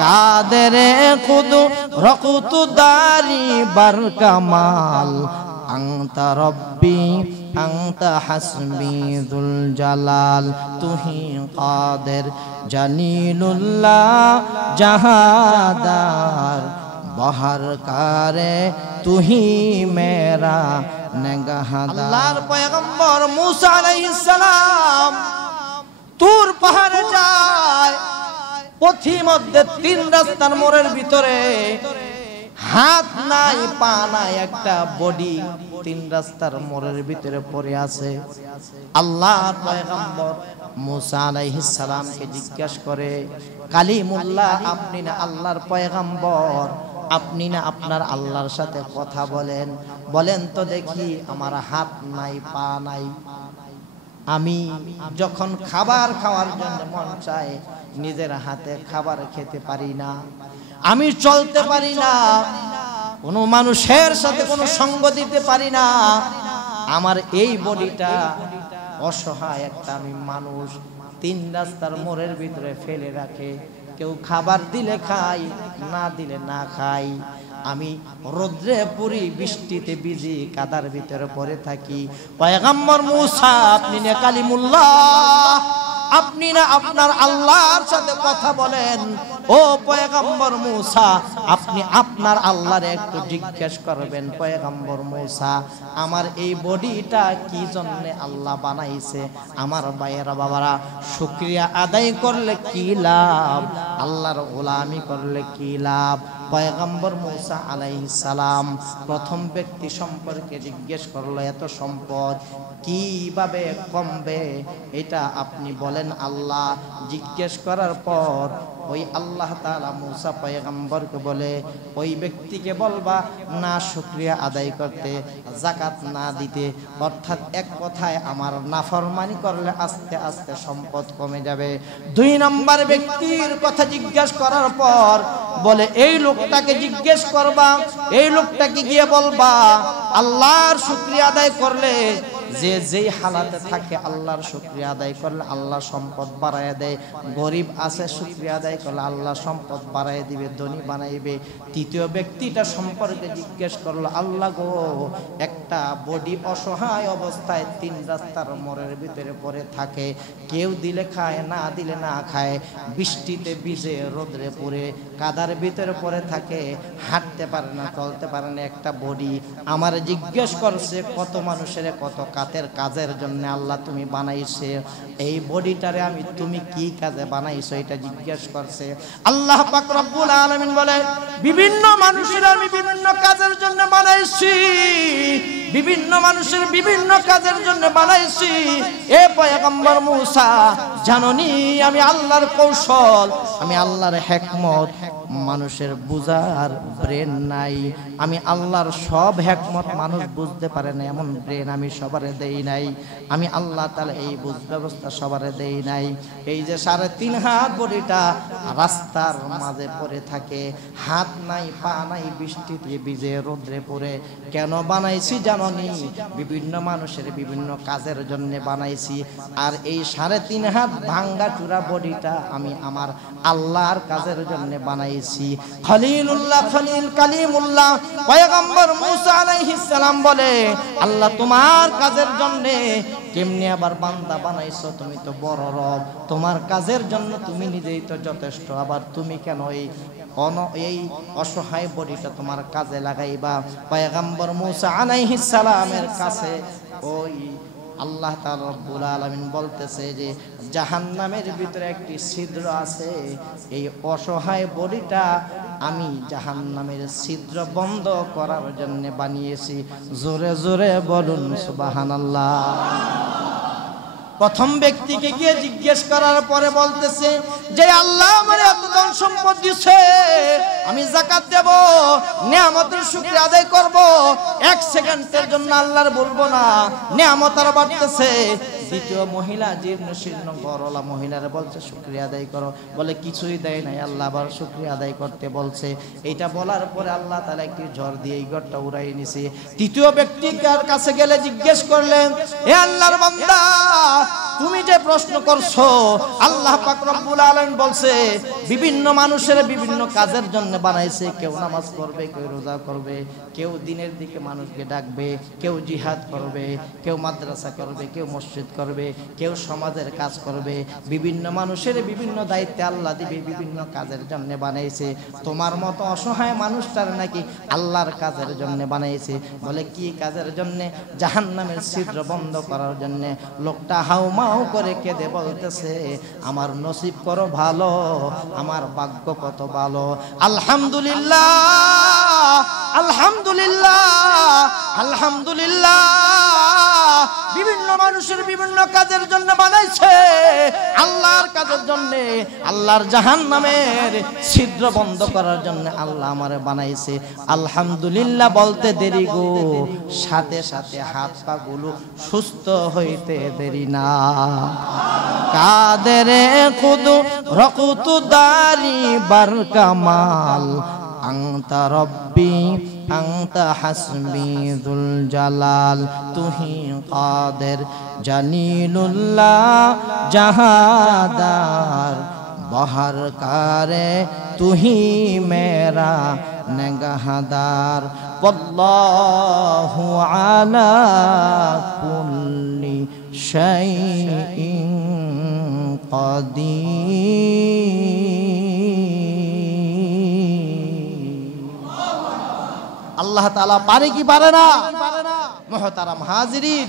কাদেরে Kudu রকুতু দারি বার কামাল আনতা রব্বি আনতা হাসবি যুল জালাল তুহি কাদের জলিলুল্লাহ জাহাদার বহর কারে তুহি মেরা নেগাহাদার। আল্লাহর পয়গম্বর মুসা আলাইহিস সালাম তুর পাহাড়ে যায়, পথি মধ্যে তিন রাস্তার মোড়ের ভিতরে হাত নাই পা নাই একটা বডি তিন রাস্তার মোড়ের ভিতরে পড়ে আছে। আল্লাহর পয়গম্বর মুসা আলাইহিস সালামকে জিজ্ঞাসা করে, কালিমুল্লাহ আপনি না আল্লাহর পয়গম্বর, আপনি না আপনার আল্লাহর সাথে কথা বলেন, বলেন তো দেখি আমার হাত নাই পা নাই, আমি যখন খাবার খাওয়ার জন্য মন চায় নিজের হাতে খাবার খেতে পারি না, আমি চলতে পারি না, কোনো মানুষের সাথে কোনো সঙ্গ দিতে পারি না, আমার এই বডিটা অসহায় একটা আমি মানুষ, তিন রাস্তার মোড়ের ভিতরে ফেলে রাখে, কেউ খাবার দিলে খাই, না দিলে না খাই, আমি রোদ্রে পুরি বৃষ্টিতে ভিজি কাদার ভিতরে পড়ে থাকি। পয়গম্বর মুসা আপনি না কালিমুল্লাহ, আপনি না আপনার আল্লাহর সাথে কথা বলেন। ও পয়গম্বর মুসা আপনি আপনার আল্লাহরে একটু জিজ্ঞেস করবেন, পয়গম্বর মুসা আমার এই বডিটা কি জন্য আল্লাহ বানাইছে, আমার ভাইয়েরা বাবারা শুকরিয়া আদায় করলে কি লাভ, আল্লাহর গোলামি করলে কি লাভ। পয়গম্বর মুসা আলাইহিস সালাম প্রথম ব্যক্তি সম্পর্কে জিজ্ঞেস করলো, এত সম্পদ কিভাবে কমবে এটা আপনি বলেন আল্লাহ। জিজ্ঞেস করার পর ওই আল্লাহ তাআলা মুসা পয়গম্বরকে বলে, ওই ব্যক্তিকে বলবা না শুকরিয়া আদায় করতে, যাকাত না দিতে, অর্থাৎ এক কথায় আমার নাফরমানি করলে আস্তে আস্তে সম্পদ কমে যাবে। দুই নম্বর ব্যক্তির কথা জিজ্ঞেস করার পর বলে, এই লোকটাকে জিজ্ঞেস করবা, এই লোকটাকে গিয়ে বলবা আল্লাহর শুকরিয়া আদায় করলে, যে যেই হালাতে থাকে আল্লাহর শুকরিয়া আদায় করলে আল্লাহ সম্পদ বাড়ায় দেয়, গরিব আছে শুকরিয়া আদায় করলে আল্লাহ সম্পদ বাড়ায় দিবে, ধনী বানাইবে। তৃতীয় ব্যক্তিটা সম্পর্কে জিজ্ঞেস করলো, আল্লাহ গো একটা বডি অসহায় অবস্থায় তিন রাস্তার মোড়ের ভিতরে পড়ে থাকে, কেউ দিলে খায়, না দিলে না খায়, বৃষ্টিতে ভিজে রোদ্রে পুড়ে কাদার ভিতরে পড়ে থাকে, হাঁটতে পারে না, চলতে পারে না, একটা বডি আমার জিজ্ঞেস করছে কত মানুষের কত কাতের কাজের জন্য আল্লাহ তুমি বানাইছে, এই বডিটারে আমি তুমি কি কাজে বানাইছো এটা জিজ্ঞেস করছে। আল্লাহ পাক রব্বুল আলামিন বলে, বিভিন্ন মানুষের আমি বিভিন্ন কাজের জন্য বানাইছি, বিভিন্ন মানুষের বিভিন্ন কাজের জন্য বানাইছি। এ পয়গম্বর মুসা জাননি আমি আল্লাহর কৌশল, আমি আল্লাহর হিকমত, মানুষের বুঝার ব্রেন নাই, আমি আল্লাহর সব হিকমত মানুষ বুঝতে পারে না এমন ব্রেন আমি সবারে দেই নাই, আমি আল্লাহ তাআলা এই বুঝ ব্যবস্থা সবারে দেই নাই। এই যে 3.5 হাত বডিটা রাস্তার মাঝে পড়ে থাকে, হাত নাই পা নাই, বৃষ্টিতে ভিজে রোদ্রে পড়ে, কেন বানাইছি জাননি? বিভিন্ন মানুষের বিভিন্ন কাজের জন্য বানাইছি। আর এই 3.5 হাত ভাঙ্গা চূড়া বডিটা আমি আমার আল্লাহর কাজের জন্য বানাইছি। খলিলুল্লাহ খলিল কালিমুল্লাহ পয়গম্বর মুসা আলাইহিস সালাম বলে, আল্লাহ তোমার কাজের জন্য কেমনে আবার বান্দা বানাইছো, তুমি তো বড় রব, তোমার কাজের জন্য তুমি নিজেই তো যথেষ্ট, আবার তুমি কেন এই অসহায় বডিটা তোমার কাজে লাগাইবা? পয়গম্বর মুসা আলাইহিস সালামের কাছে ওই আল্লাহ তাআলা রব্বুল আলামিন বলতেছে যে জাহান্নামের ভিতরে একটি ছিদ্র আছে, এই অসহায় বডিটা আমি জাহান্নামের ছিদ্র বন্ধ করার জন্য বানিয়েছি। জোরে জোরে বলুন সুবহানাল্লাহ। প্রথম ব্যক্তিকে গিয়ে জিজ্ঞেস করার পরে বলতেছে যে আল্লাহ আমার এত ধন সম্পদ দিয়েছে, আমি যাকাত দেব, নিয়ামতের শুকরিয়া আদায় করব, এক সেকেন্ডের জন্য আল্লাহর বলবো না, নিয়ামত আর বাড়তেছে। দ্বিতীয় মহিলা জীর্ণ শীর্ণ গরলা মহিলারা বলছে শুকরিয়া আদায় করো, বলে কিছুই দেয় নাই, আল্লাহ আবার শুকরিয়া আদায় করতে বলছে। এটা বলার পরে আল্লাহ তাআলা একটি ঝড় দিয়ে এই ঘরটা উড়াই নিছে। তৃতীয় ব্যক্তির কাছে গেলে জিজ্ঞেস করলেন, হে আল্লাহর বান্দা তুমি যে প্রশ্ন করছো, আল্লাহ পাক রব্বুল আলামিন বলছে বিভিন্ন মানুষের বিভিন্ন কাজের জন্য বানাইছে। কেউ নামাজ পড়বে, কেউ রোজা করবে, কেউ দিনের দিকে মানুষকে ডাকবে, কেউ জিহাদ করবে, কেউ মাদ্রাসা করবে, কেউ মসজিদ করবে, কেউ সমাজের কাজ করবে। বিভিন্ন মানুষের বিভিন্ন দায়িত্বে আল্লাহ দিবে, বিভিন্ন কাজের জন্য বানাইছে। তোমার মতো অসহায় মানুষটার নাকি আল্লাহর কাজের জন্য বানাইছে। বলে কি কাজের জন্য? জাহান্নামের ছিদ্র বন্ধ করার জন্য। লোকটা হাউমাউ করে কেঁদে বলতেছে, আমার নসিব করো ভালো, আমার ভাগ্য কত ভালো। আলহামদুলিল্লাহ, আলহামদুলিল্লাহ, আলহামদুলিল্লাহ। বিভিন্ন মানুষের বিভিন্ন কাজের জন্য বানাইছে, আল্লাহর কাজের জন্য, আল্লাহর জাহান্নামের ছিদ্র বন্ধ করার জন্য আল্লাহ আমারে বানাইছে। আলহামদুলিল্লাহ বলতে দেরি গো, সাথে সাথে হাত পা গুলো সুস্থ হইতে দেরি না। কাদেরে খুদু রকুতু দারি বার কামাল, আংতা রব্বি আংতা হাসবি যুল জালাল। তুহি কাদের জালিলুল্লাহ জাহাদার, বহর কারে তুহি মেরা নেগাহদার। ওয়াল্লাহু আলা কুল্লি শাইইন কাদির। আল্লাহ তাআলা পারে কি পারে না? মুহতারাম হাজিরিন,